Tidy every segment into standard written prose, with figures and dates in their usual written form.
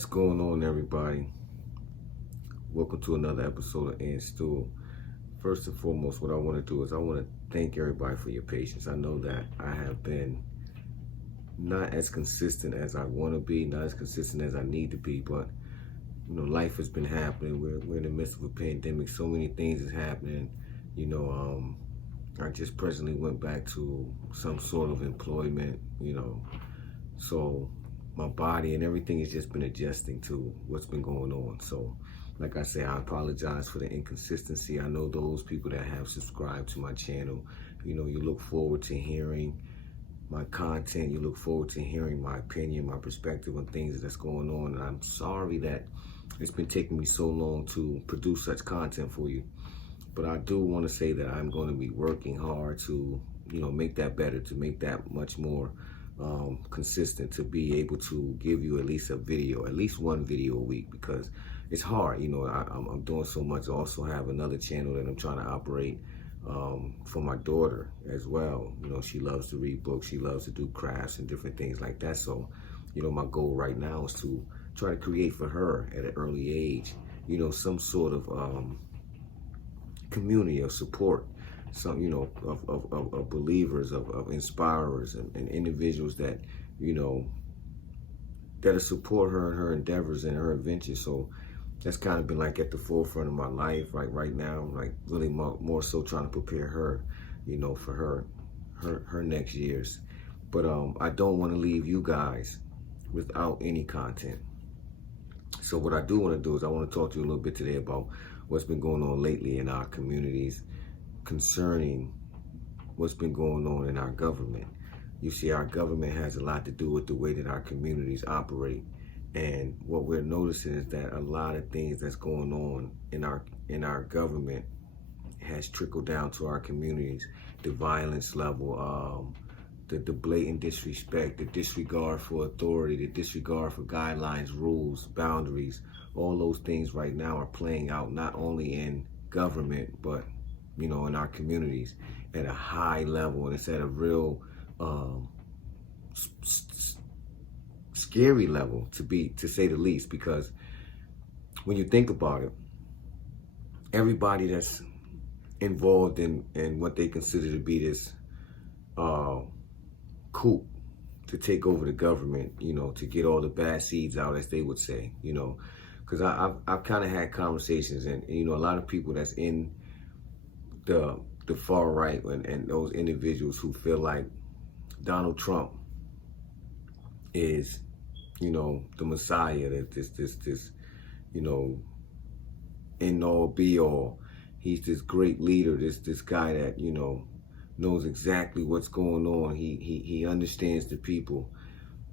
What's going on, everybody? Welcome to another episode of And Stool. First and foremost, what I want to do is I want to thank everybody for your patience. I know that I have been not as consistent as I want to be, not as consistent as I need to be, but life has been happening. We're in the midst of a pandemic. So many things is happening. I just presently went back to some sort of employment, so my body and everything has just been adjusting to what's been going on. So like I say, I apologize for the inconsistency. I know those people that have subscribed to my channel, you look forward to hearing my content. You look forward to hearing my opinion, my perspective on things that's going on. And I'm sorry that it's been taking me so long to produce such content for you. But I do want to say that I'm going to be working hard to, make that better, to make that much more consistent, to be able to give you at least one video a week, because it's hard. I'm doing so much. I also have another channel that I'm trying to operate for my daughter as well. She loves to read books. She loves to do crafts and different things like that. So, my goal right now is to try to create for her at an early age, some sort of community of support, some of believers, of inspirers, and individuals that that'll support her in her endeavors and her adventures. So that's kind of been like at the forefront of my life right now, like really more so trying to prepare her, for her next years. But I don't want to leave you guys without any content. So what I do want to do is I want to talk to you a little bit today about what's been going on lately in our communities concerning what's been going on in our government. You see, our government has a lot to do with the way that our communities operate. And what we're noticing is that a lot of things that's going on in our government has trickled down to our communities. The violence level, the blatant disrespect, the disregard for authority, the disregard for guidelines, rules, boundaries. All those things right now are playing out not only in government, but in our communities at a high level, and it's at a real scary level, to say the least. Because when you think about it, everybody that's involved in what they consider to be this coup to take over the government, to get all the bad seeds out, as they would say, because I've kind of had conversations, and a lot of people that's in the far right and those individuals who feel like Donald Trump is the Messiah, that this end all be all. He's this great leader, this guy that knows exactly what's going on. He understands the people.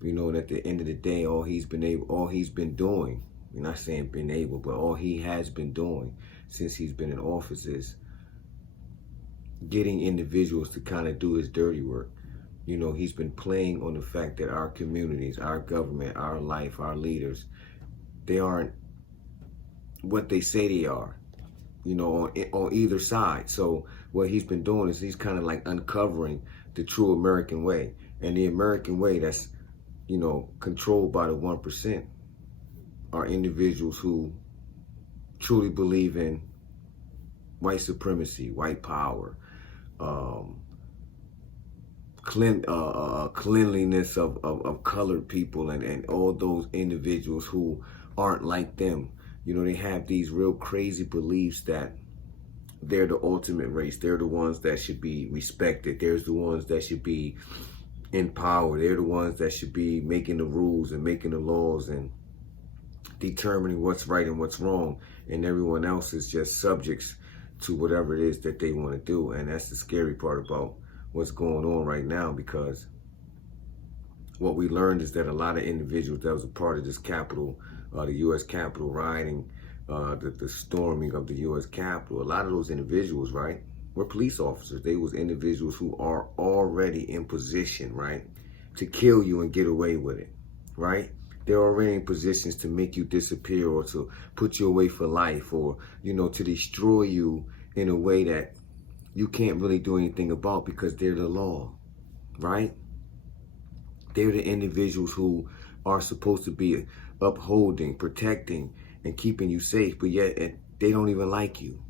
That at the end of the day, all he's been doing, I'm not saying been able, but all he has been doing since he's been in office is getting individuals to kind of do his dirty work. He's been playing on the fact that our communities, our government, our life, our leaders, they aren't what they say they are, on either side. So what he's been doing is he's kind of like uncovering the true American way. And the American way that's, controlled by the 1% are individuals who truly believe in white supremacy, white power, cleanliness of colored people, and all those individuals who aren't like them. They have these real crazy beliefs that they're the ultimate race. They're the ones that should be respected. They're the ones that should be in power. They're the ones that should be making the rules and making the laws and determining what's right and what's wrong. And everyone else is just subjects to whatever it is that they want to do. And that's the scary part about what's going on right now, because what we learned is that a lot of individuals that was a part of this Capitol, the U.S. Capitol rioting, the storming of the U.S. Capitol, a lot of those individuals, right, were police officers. They was individuals who are already in position, right, to kill you and get away with it, right? They're already in positions to make you disappear, or to put you away for life, or, to destroy you in a way that you can't really do anything about, because they're the law, right? They're the individuals who are supposed to be upholding, protecting, and keeping you safe, but yet they don't even like you.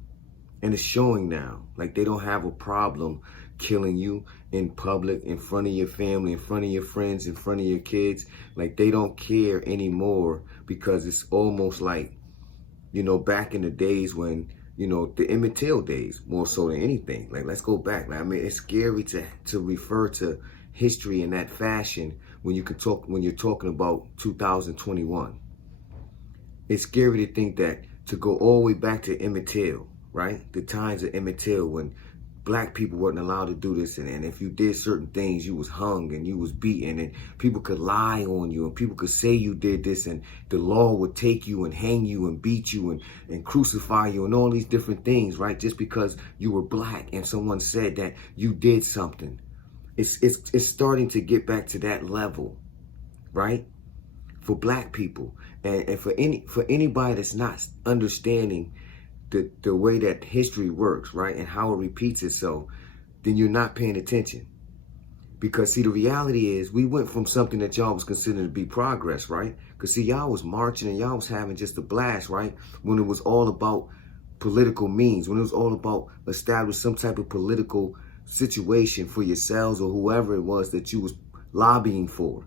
And it's showing now. Like, they don't have a problem killing you in public, in front of your family, in front of your friends, in front of your kids. Like, they don't care anymore, because it's almost like, back in the days when, the Emmett Till days, more so than anything. Like, let's go back. Like, I mean, it's scary to refer to history in that fashion when you're talking about 2021. It's scary to think that, to go all the way back to Emmett Till, right? The times of Emmett Till, when black people weren't allowed to do this, and if you did certain things, you was hung and you was beaten, and people could lie on you, and people could say you did this, and the law would take you and hang you and beat you and crucify you and all these different things, right? Just because you were black and someone said that you did something. It's starting to get back to that level, right? For black people, and for anybody that's not understanding the way that history works, right, and how it repeats itself, then you're not paying attention. Because, see, the reality is, we went from something that y'all was considered to be progress, right? Because, see, y'all was marching and y'all was having just a blast, right? When it was all about political means, when it was all about establishing some type of political situation for yourselves or whoever it was that you was lobbying for.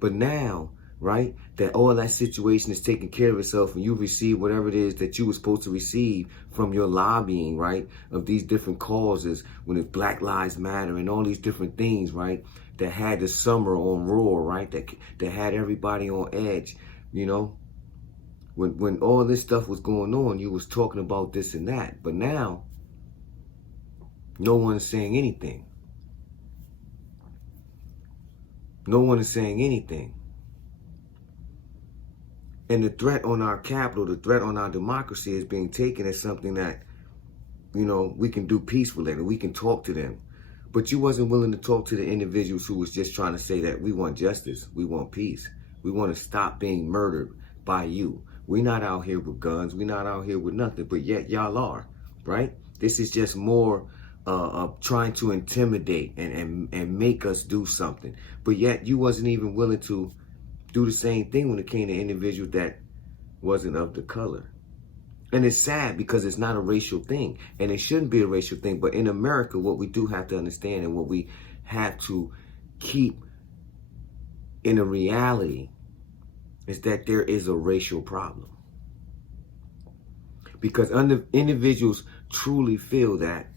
But now, right, that all that situation is taking care of itself, and you receive whatever it is that you were supposed to receive from your lobbying, right, of these different causes, when it's Black Lives Matter and all these different things, right, that had the summer on roar, right, that had everybody on edge, when all this stuff was going on, you was talking about this and that. But now, no one is saying anything. No one is saying anything. And the threat on our capital, the threat on our democracy is being taken as something that, we can do peacefully and we can talk to them. But you wasn't willing to talk to the individuals who was just trying to say that we want justice, we want peace, we want to stop being murdered by you. We're not out here with guns, we're not out here with nothing, but yet y'all are, right? This is just more of trying to intimidate and make us do something. But yet you wasn't even willing to do the same thing when it came to individuals that wasn't of the color. And it's sad, because it's not a racial thing, and it shouldn't be a racial thing. But in America, what we do have to understand, and what we have to keep in a reality, is that there is a racial problem. Because individuals truly feel that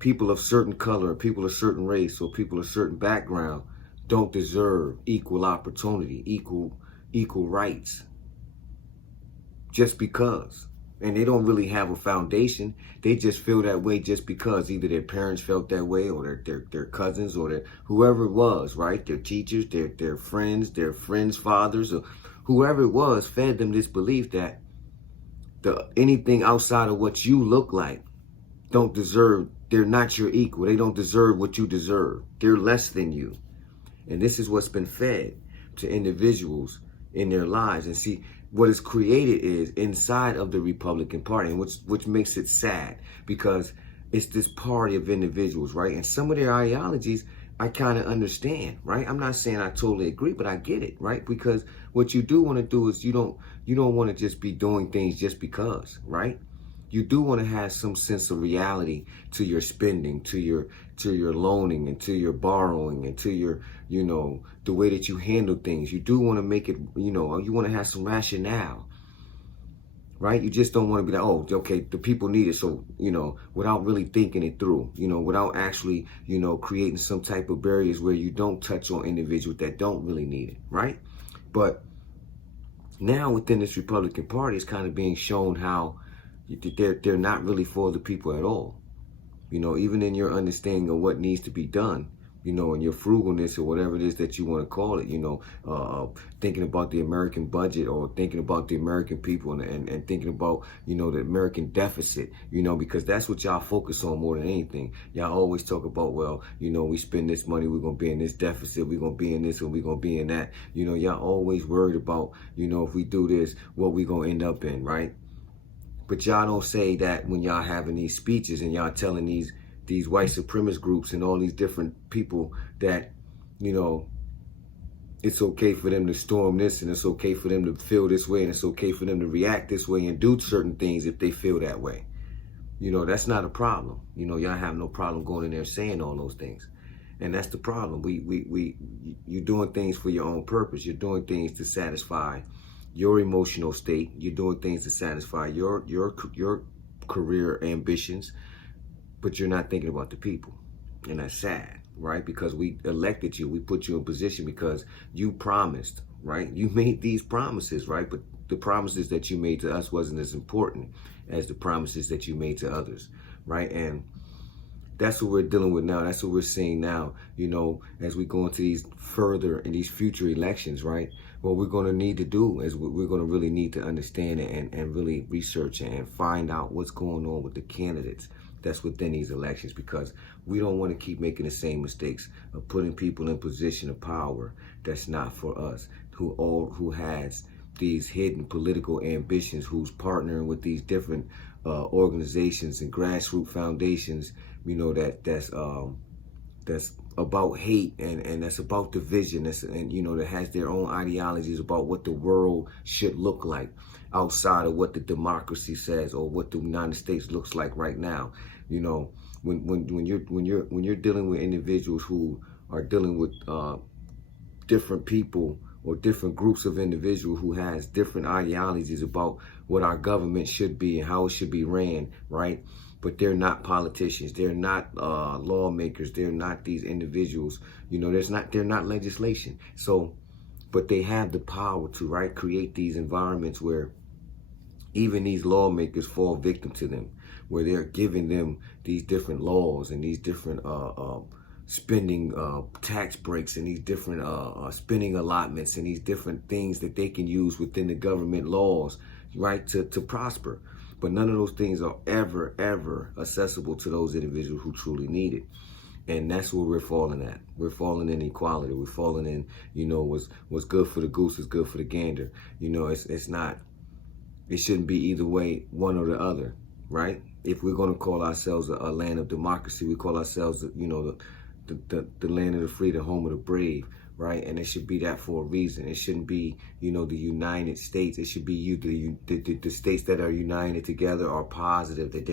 people of certain color, people of certain race, or people of certain background don't deserve equal opportunity, equal rights, just because. And they don't really have a foundation. They just feel that way just because either their parents felt that way, or their cousins, or whoever it was, right? Their teachers, their friends' fathers, or whoever it was fed them this belief that anything outside of what you look like don't deserve, they're not your equal. They don't deserve what you deserve. They're less than you. And this is what's been fed to individuals in their lives. And see, what is created is inside of the Republican Party, and which makes it sad, because it's this party of individuals, right? And some of their ideologies I kind of understand, right? I'm not saying I totally agree, but I get it, right? Because what you do want to do is you don't want to just be doing things just because, right? You do want to have some sense of reality to your spending, to your loaning, and to your borrowing, and to your, the way that you handle things. You do want to make it, you want to have some rationale, right? You just don't want to be like, oh, okay, the people need it. So, without really thinking it through, without actually, creating some type of barriers where you don't touch on individuals that don't really need it, right? But now within this Republican Party, it's kind of being shown how they're not really for the people at all. Even in your understanding of what needs to be done, and your frugalness, or whatever it is that you want to call it, thinking about the American budget, or thinking about the American people, and thinking about, the American deficit, because that's what y'all focus on more than anything. Y'all always talk about, well, we spend this money, we're going to be in this deficit, we're going to be in this, and we're going to be in that. Y'all always worried about, if we do this, what we going to end up in, right? But y'all don't say that when y'all having these speeches and y'all telling these white supremacist groups and all these different people that, it's okay for them to storm this, and it's okay for them to feel this way, and it's okay for them to react this way and do certain things if they feel that way. That's not a problem. Y'all have no problem going in there saying all those things. And that's the problem. You're doing things for your own purpose. You're doing things to satisfy your emotional state. You're doing things to satisfy your career ambitions, but you're not thinking about the people. And that's sad, right? Because we elected you. We put you in position because you promised, right? You made these promises, right? But the promises that you made to us wasn't as important as the promises that you made to others, right? And that's what we're dealing with now. That's what we're seeing now, as we go into these future elections, right? What we're going to need to do is we're going to really need to understand it and really research it and find out what's going on with the candidates that's within these elections, because we don't want to keep making the same mistakes of putting people in position of power that's not for us, who has these hidden political ambitions, who's partnering with these different organizations and grassroots foundations, that's about hate and that's about division, that has their own ideologies about what the world should look like outside of what the democracy says or what the United States looks like right now. When you're dealing with individuals who are dealing with different people or different groups of individuals who has different ideologies about what our government should be and how it should be ran, right? But they're not politicians. They're not lawmakers. They're not these individuals. They're not legislation. So, but they have the power to, right, create these environments where even these lawmakers fall victim to them, where they're giving them these different laws and these different spending tax breaks and these different spending allotments and these different things that they can use within the government laws, right, to prosper. But none of those things are ever accessible to those individuals who truly need it. And that's where we're falling at. We're falling in equality. We're falling in, what's good for the goose is good for the gander. It's not, it shouldn't be either way, one or the other, right? If we're going to call ourselves a land of democracy, we call ourselves, the land of the free, the home of the brave, right? And it should be that for a reason. It shouldn't be, the United States. It should be the states that are united together are positive, that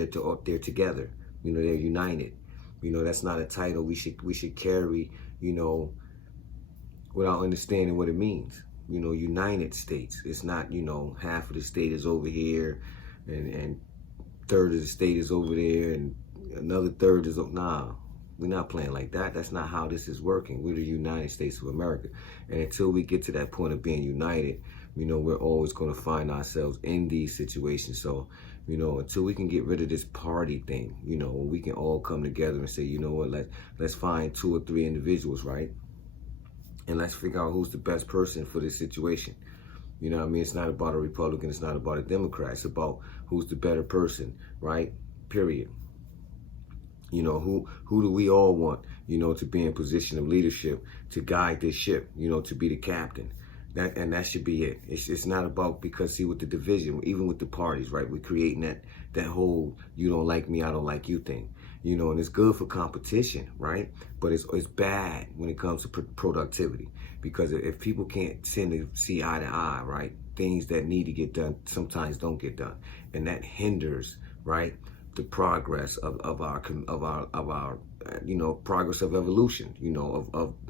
they're together. They're united. That's not a title we should carry, without understanding what it means. United States. It's not, half of the state is over here and third of the state is over there and another third is over. Nah. We're not playing like that. That's not how this is working. We're the United States of America. And until we get to that point of being united, we're always going to find ourselves in these situations. So, until we can get rid of this party thing, we can all come together and say, let's find 2 or 3 individuals, right? And let's figure out who's the best person for this situation. It's not about a Republican. It's not about a Democrat. It's about who's the better person, right? Period. Who do we all want, to be in position of leadership, to guide this ship, to be the captain. That should be it. It's not about, because see, with the division, even with the parties, right, we're creating that whole you don't like me, I don't like you thing. And it's good for competition, right? But it's bad when it comes to productivity, because if people can't tend to see eye to eye, right, things that need to get done sometimes don't get done, and that hinders, right, the progress of our progress of evolution,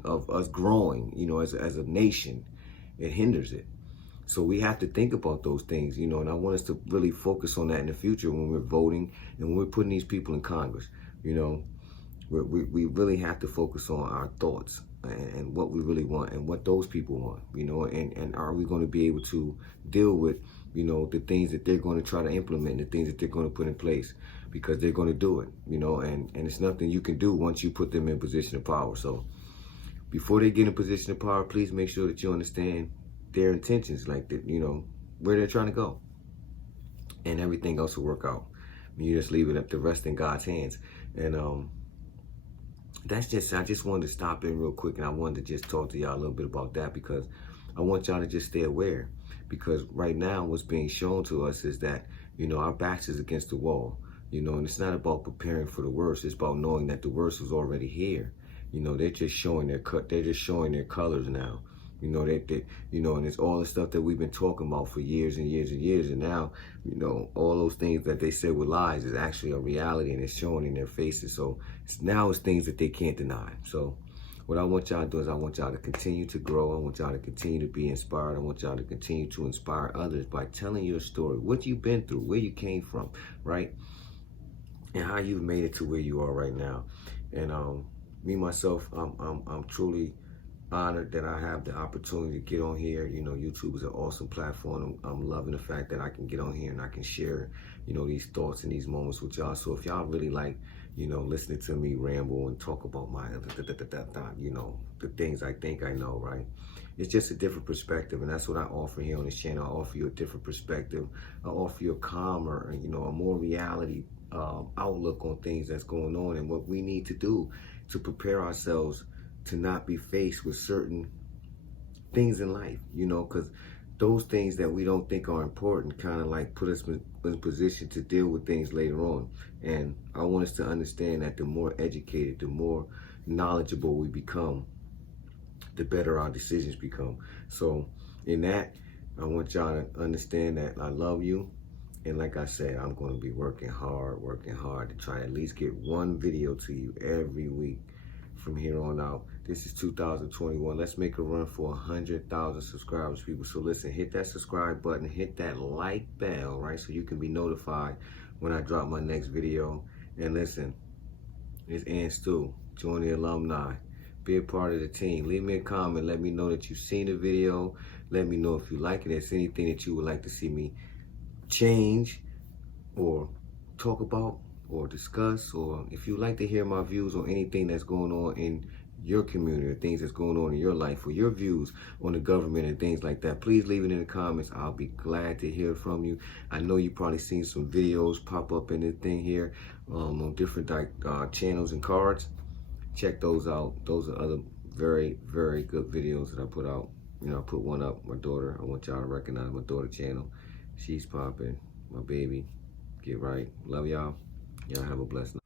of us growing, as a nation. It hinders it. So we have to think about those things, and I want us to really focus on that in the future when we're voting and when we're putting these people in Congress. We really have to focus on our thoughts and what we really want and what those people want, and are we going to be able to deal with, the things that they're going to try to implement, the things that they're going to put in place, because they're going to do it, and it's nothing you can do once you put them in position of power. So before they get in position of power, please make sure that you understand their intentions, like that, where they're trying to go, and everything else will work out. You just leave it up the rest in God's hands. And I just wanted to stop in real quick, and I wanted to just talk to y'all a little bit about that, because I want y'all to just stay aware, because right now what's being shown to us is that, our backs is against the wall, and it's not about preparing for the worst. It's about knowing that the worst was already here. They're just showing their colors now. You know, and it's all the stuff that we've been talking about for years and years and years. And now, all those things that they said were lies is actually a reality, and it's showing in their faces. So now it's things that they can't deny. So what I want y'all to do is I want y'all to continue to grow. I want y'all to continue to be inspired. I want y'all to continue to inspire others by telling your story, what you've been through, where you came from, right? And how you've made it to where you are right now. And me, myself, I'm truly honored that I have the opportunity to get on here. YouTube is an awesome platform. I'm loving the fact that I can get on here and I can share, these thoughts and these moments with y'all. So if y'all really like, listening to me ramble and talk about my, the things I think I know, right? It's just a different perspective, and that's what I offer here on this channel. I offer you a different perspective. I offer you a calmer, a more reality outlook on things that's going on and what we need to do to prepare ourselves to not be faced with certain things in life, because those things that we don't think are important kind of like put us in position to deal with things later on. And I want us to understand that the more educated, the more knowledgeable we become, the better our decisions become. So in that, I want y'all to understand that I love you. And like I said, I'm going to be working hard to try to at least get one video to you every week from here on out. This is 2021. Let's make a run for 100,000 subscribers, people. So listen, hit that subscribe button, hit that like bell, right? So you can be notified when I drop my next video. And listen, it's and Stu. Join the alumni. Be a part of the team. Leave me a comment. Let me know that you've seen the video. Let me know if you like it. If there's anything that you would like to see me change or talk about or discuss, or if you'd like to hear my views on anything that's going on in your community or things that's going on in your life, or your views on the government and things like that, please leave it in the comments. I'll be glad to hear from you. I know you probably seen some videos pop up in this thing here on different channels and cards. Check those out. Those are other very, very good videos that I put out. I put one up, my daughter. I want y'all to recognize my daughter channel. She's popping. My baby. Get right. Love y'all. Y'all have a blessed night.